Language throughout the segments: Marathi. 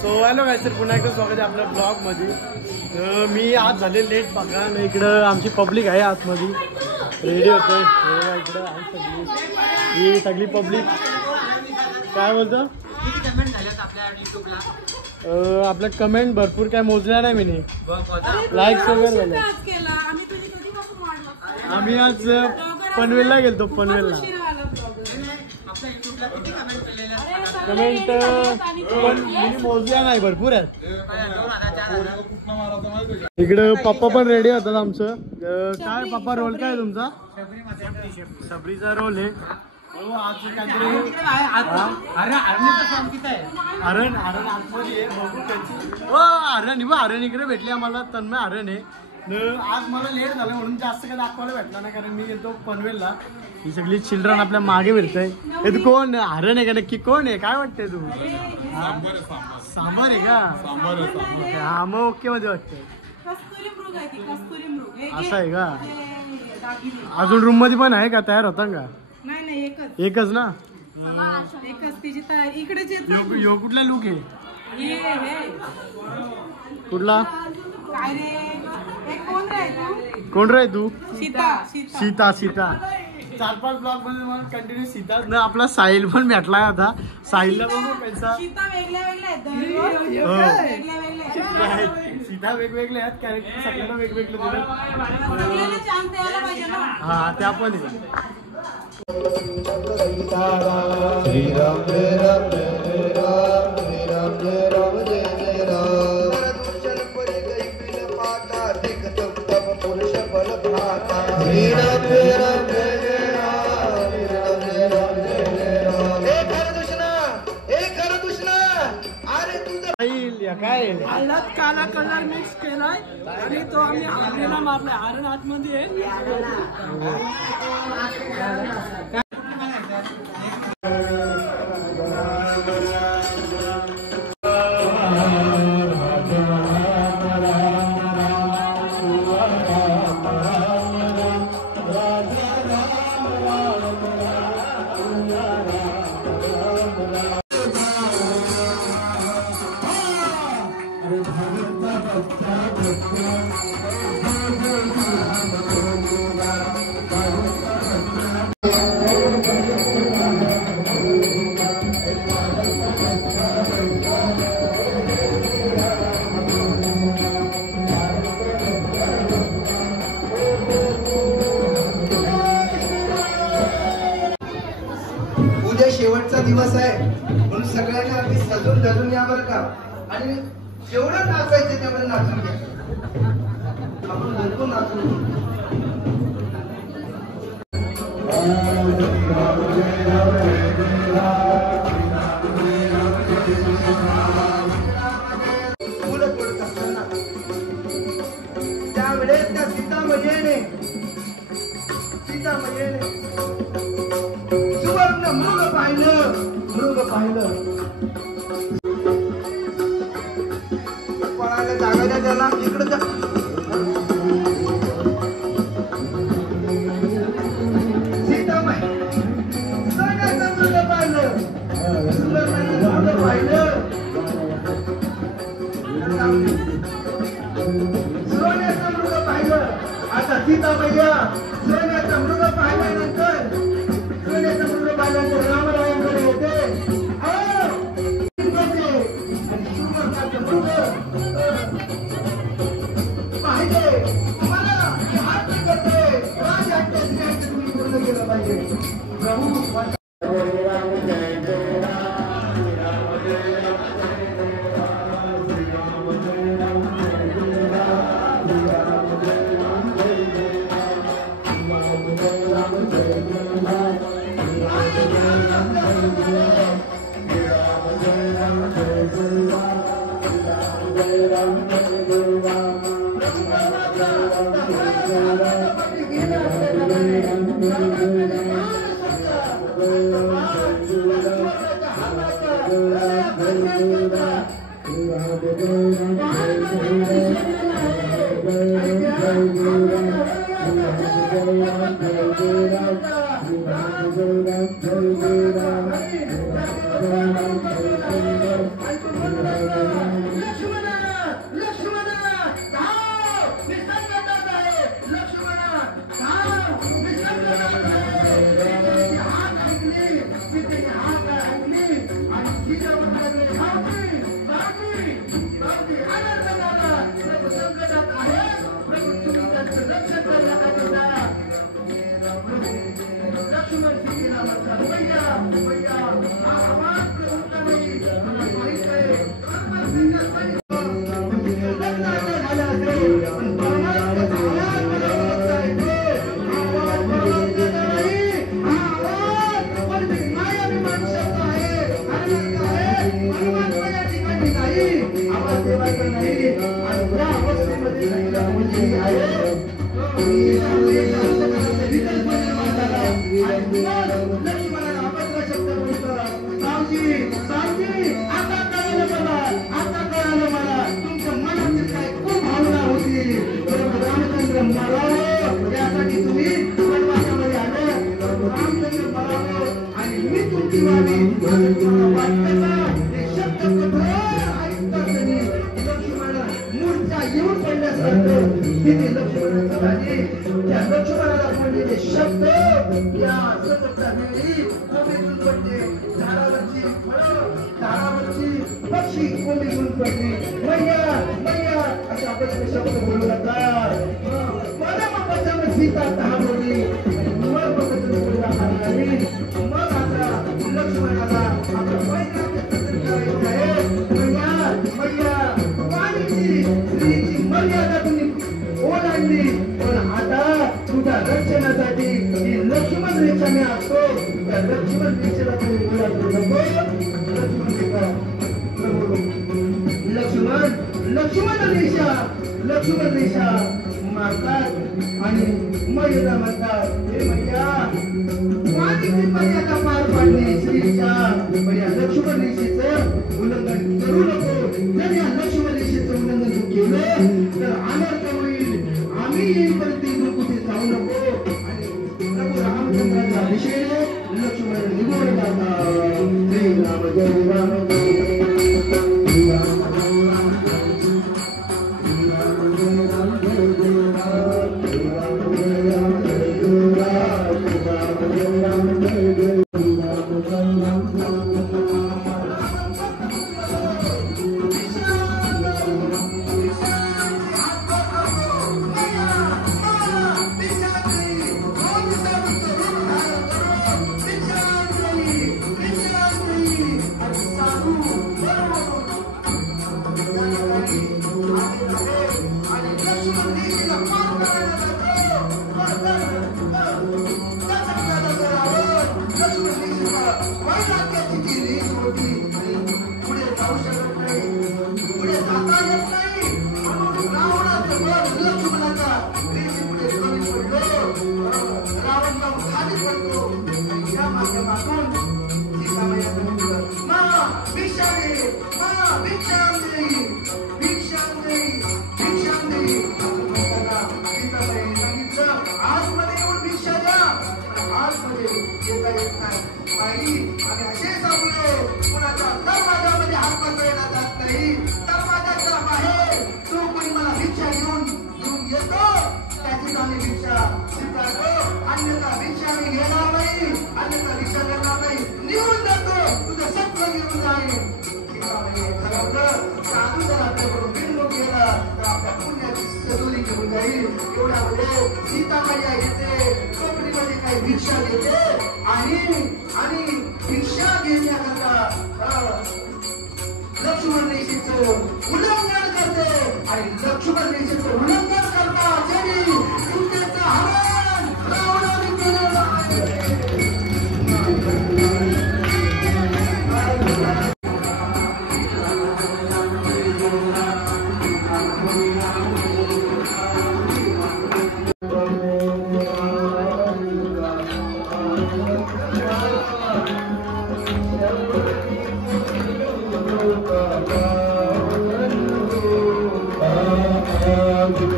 सो हॅलो गाईस, तर पुन्हा एकदा स्वागत आहे आपल्या ब्लॉगमध्ये. मी आज झाले लेट बघा ना. इकडं आमची पब्लिक आहे आतमध्ये रेडी होतोय. इकडं आहे सगळी, ही सगळी पब्लिक. काय बोलतो? किती कमेंट झाल्यात आपल्या युट्यूबला? आपल्या कमेंट भरपूर काय मोजल्या नाही मी. लाईक्स वगैरे झाले. आम्ही आज पनवेलला गेलतो. पनवेलला कमेंट पण मोजल्या नाही, भरपूर आहेत. इकडं पप्पा पण रेडी होतात आमचं. काय पप्पा रोल काय तुमचा? सबरीचा रोल आहे. आज काहीतरी हरण आतमध्ये हरण इकडे भेटले आम्हाला. तन्मय हरण आहे. आज मला लेट झालं म्हणून जास्त काय दाखवायला भेटला नाही, कारण मी गेलो पनवेलला. ही सगळी चिल्ड्रन आपल्या मागे फिरतय. हे तू कोण? हरण आहे का नक्की? कोण आहे? काय वाटतंय तू? सांबार आहे का? हा मग ओके मध्ये वाटतंय. असं आहे का? अजून रूम मध्ये पण आहे का? तयार होता का? नाही एकच ना? इकडे कुठला लुक आहे? कुठला? कोण रे तू? सीता 4-5 ब्लॉग मध्ये मला कंटिन्यू सीता न. आपला साहिल पण भेटलाय आता. साहिलला बघू पैसा. सीता वेगवेगळे आहेत, कॅरेक्टर सगळ्यांना वेगवेगळे दिले. हा त्या पण श्रीराम जय राम जय राम, श्रीराम जय राम जय जय राम. पुरुष बल भाता. श्रीराम जय राम जय जय राम, श्रीराम जय राम जय जय राम. एक खरं दुष्ण अरे तुझं काय हळद काला कलर मिक्स केलाय आणि तो आम्ही हरणीला मारलाय. हरण आतमध्ये शेवटचा दिवस आहे म्हणून सगळ्यांना आम्ही सजून धरून या बरं का. आणि जेवढं नाचायचं तेवढं नाचून घ्या. आपण भरपूर नाचून फुलं पडत असताना त्यावेळेस त्या सीतामयेने सुवर्ण मृग पाहिलं. पळायला जागा द्या त्याला. इकडं जा. सीतामाई सोन्याचं मृग पाहिलं. सोन्याचं मृग पाहिलं. आता सीतामय्या सोन्याचं मृग पाहिल्यानंतर रामरायांकडे येते. पाहिजे मला हात करते तुम्ही पूर्ण केलं पाहिजे. जय नाही, आवाज देवाचा नाही, आणि त्या अवस्थेमध्ये नाही मुलगी आहे. लक्ष्मणाला अपत्र शब्द बोलतो, सावजी सावजी आता कळालं मला, आता कळालं मला तुमच्या मनातील काय खूप भावना होती. रामचंद्र मरावं यासाठी तुम्ही वनवासामध्ये आले. रामचंद्र मरावं आणि मी तुमची व्हावी असं तुम्हाला वाटतं का? हे शब्द कठोर ऐकतात त्यांनी. लक्ष्मण मूर्छा येऊन पडल्यासारखं तिथे लक्ष्मणाचं झाली. त्या लक्ष्मणाला पडलेले शब्द या संकटाच्या वेळी कोंबडीतून पडले. झाडावरची फळं, झाडावरची पक्षी कोंबडीतून पडली. मैया मैया अशा आपण शब्द बोलू लागतात. मला बाबाच्या सीता बोलली. मग बोलला नाही. मग आता लक्ष्मणाला आपलं वैराग्य प्रकट करायचं आहे. मैया मैया वाणीची स्त्रीची मर्यादा तुम्ही ओलांडली, पण आता तुझ्या रक्षणासाठी ही लक्ष्मण रेषा मी असतो. त्या लक्ष्मण रेषेला तुम्ही ओलांडू नको. लक्ष्मण लक्ष्मण रेषा लक्ष्मण रेषा मारतात आणि मर्यादा म्हणतात. हे मैया वाणीची मर्यादा पार पाडली स्त्रीच्या, पण या लक्ष्मण रेषेचं उल्लंघन करू नको. जर या लक्ष्मण रेषेचं उल्लंघन केलं तर अनर्थ होईल. आम्ही येईपर्यंत इथून कुठे जाऊ नको. आणि प्रभू रामचंद्राच्या दिशेने लक्ष्मण निघून जातात. श्री राम जय राम सीतामाया येते, कोकणीमध्ये काही भिक्षा देते आणि भिक्षा घेण्याकरता लक्ष्मण रेषेचं उल्लंघन करते. आणि लक्ष्मण रेषेचं उल्लंघन करता जरी सीतेचं हरण रावणाने केलेलं आहे. Thank you.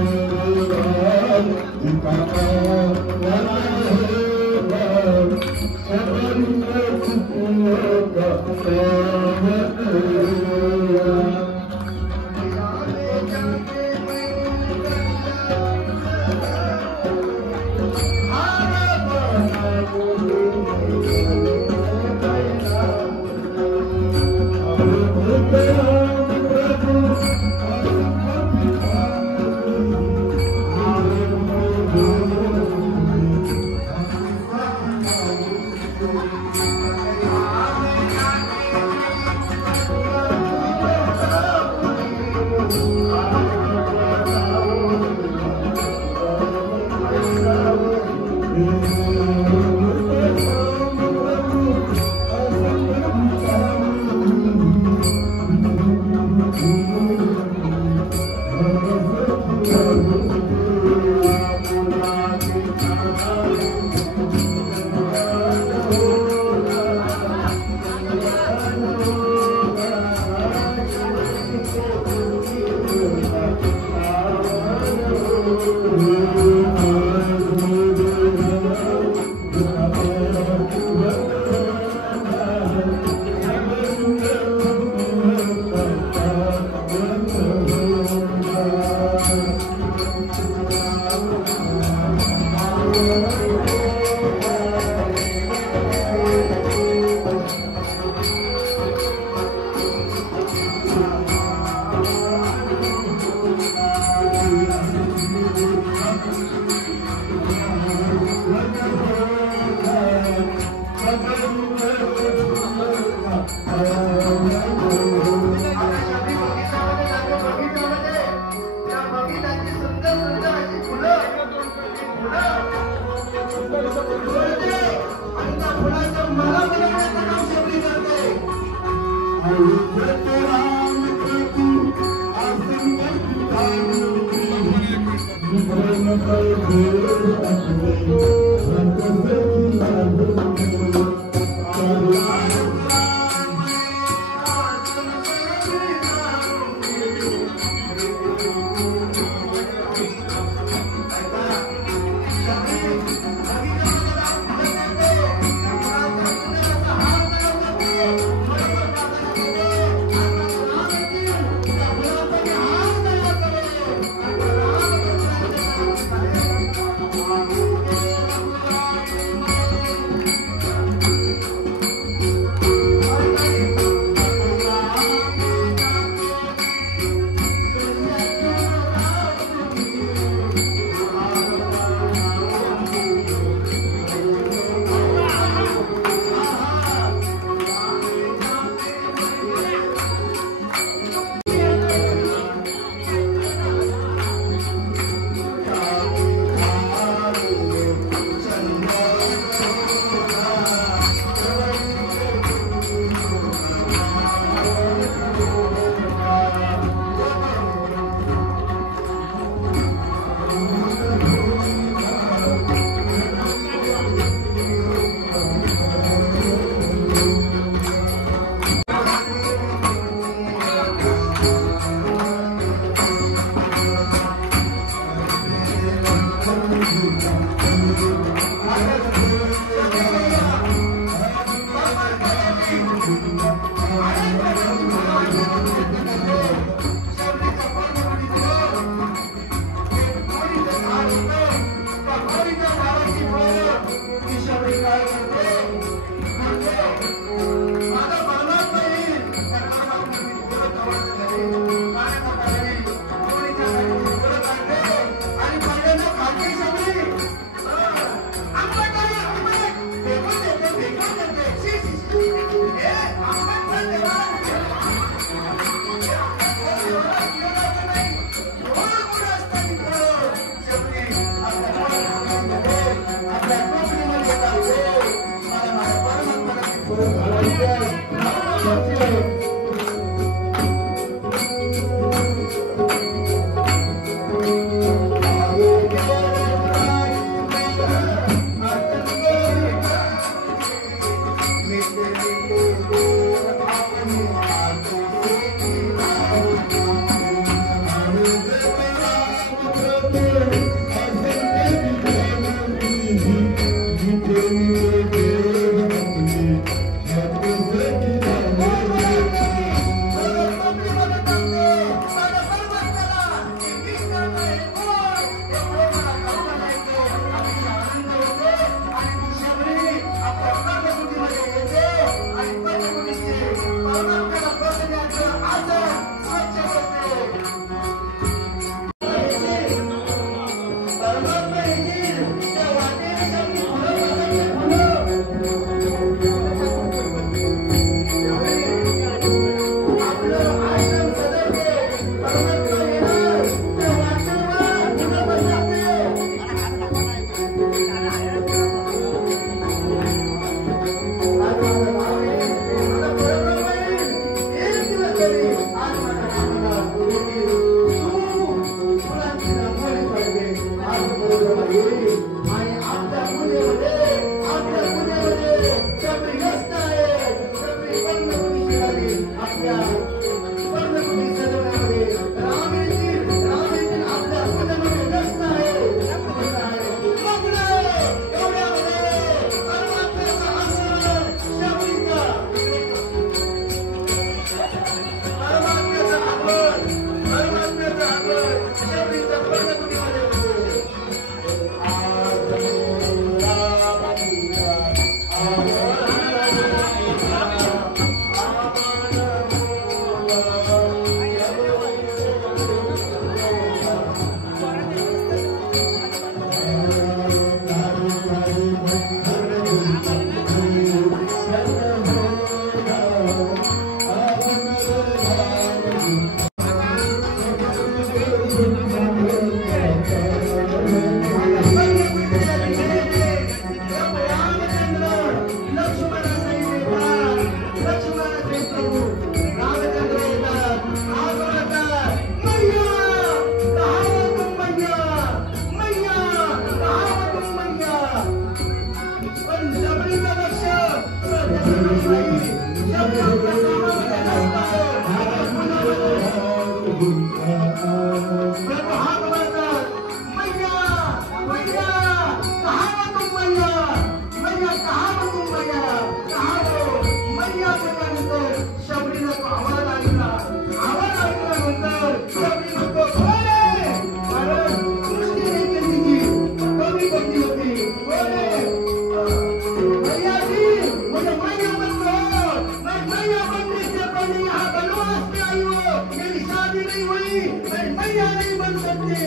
मैया नहीं बन सकती,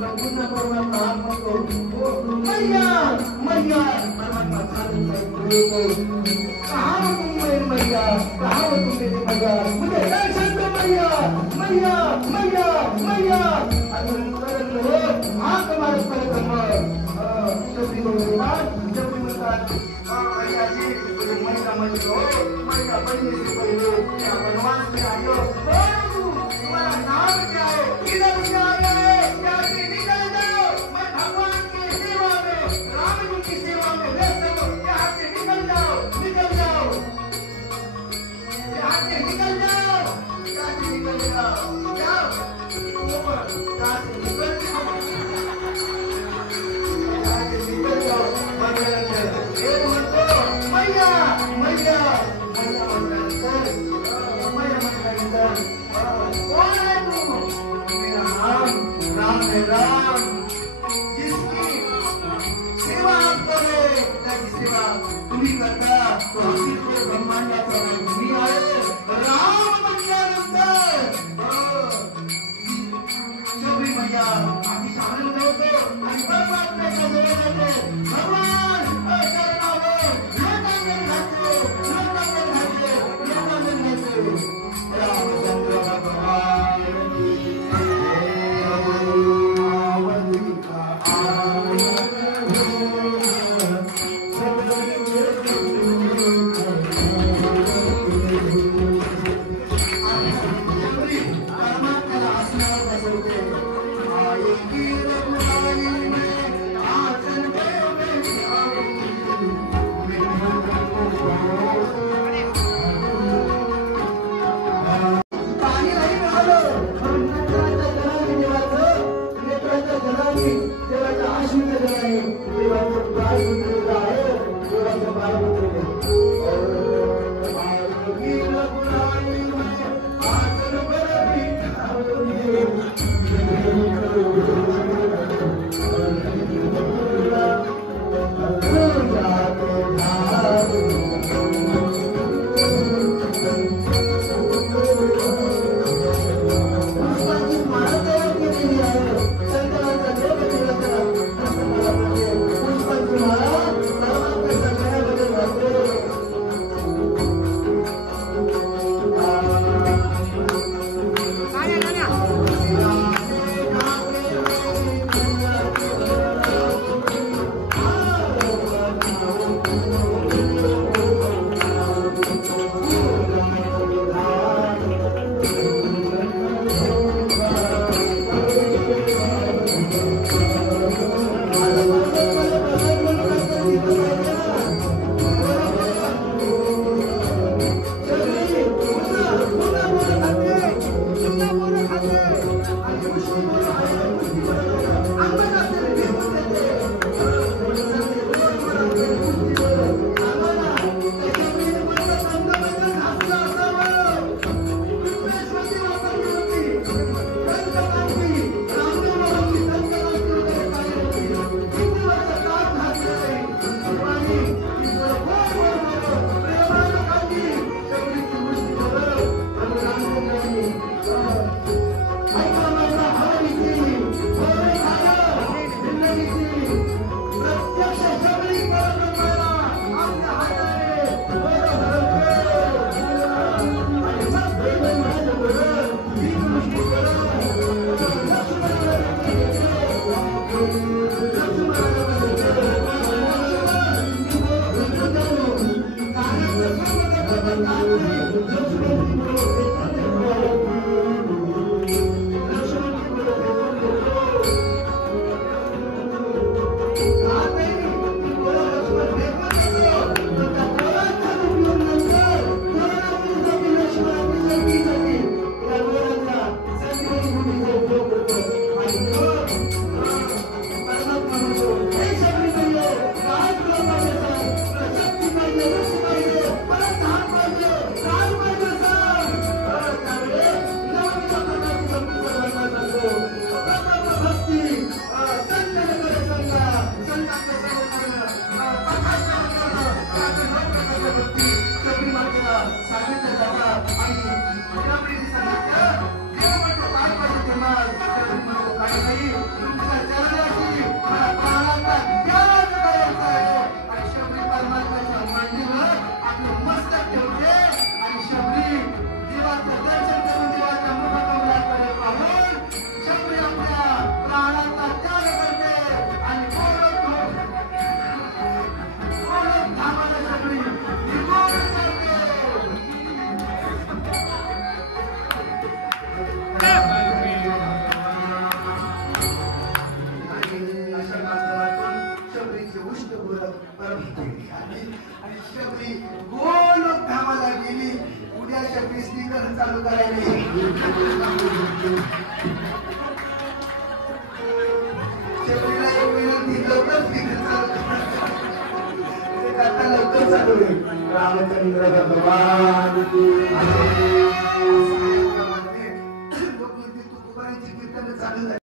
पण पुन्हा परमात्मा हात म्हणतो मैया मैया, परमात्मा कहाँ हो तुम मेरी मैया, कहाँ हो तुम मेरी मैया, मुझे दर्शन दो मैया मैया मैया मैया। अजून करत हो हात मारत परत शबरी म्हणतात, शबरी म्हणतात मैयाजी मैया म्हणजे हो मैया बहिणीचे पहिले या वनवास में आयो, तुम्हारा नाम क्या है, किधर से आए, यहाँ से निकल जाओ, मैं भगवान की सेवा में राम जी की सेवा में व्यस्त हूँ, यहाँ से निकल जाओ निकल जाओ, यहाँ से निकल जाओ, यहाँ से निकल जाओ, जाओ यहाँ से निकल जाओ, यहाँ से निकल जाओ। एक म्हणतो मैया मैया मैया म्हणल्यानंतर मैया म्हटल्यानंतर कौन है तू, मेरा राम है राम, जिसकी सेवा आप करो त्याची सेवा तुम्ही करता, तो अखिल ब्रह्मांडाचा तुम्ही आहे। राम म्हटल्यानंतर शबरी मैया आधी आनंद होतो आणि परमात्म्याच्या जवळ जाते, भगवान लोकांना घातले रामचंद्र भगवान शबरी गोल धामाला गेली. उद्या शबरी स्पीकर चालू करायला शबरीला एक विनंती, लवकर स्पीकर चालू रामचंद्र भगवान कीर्तन चालू झाली.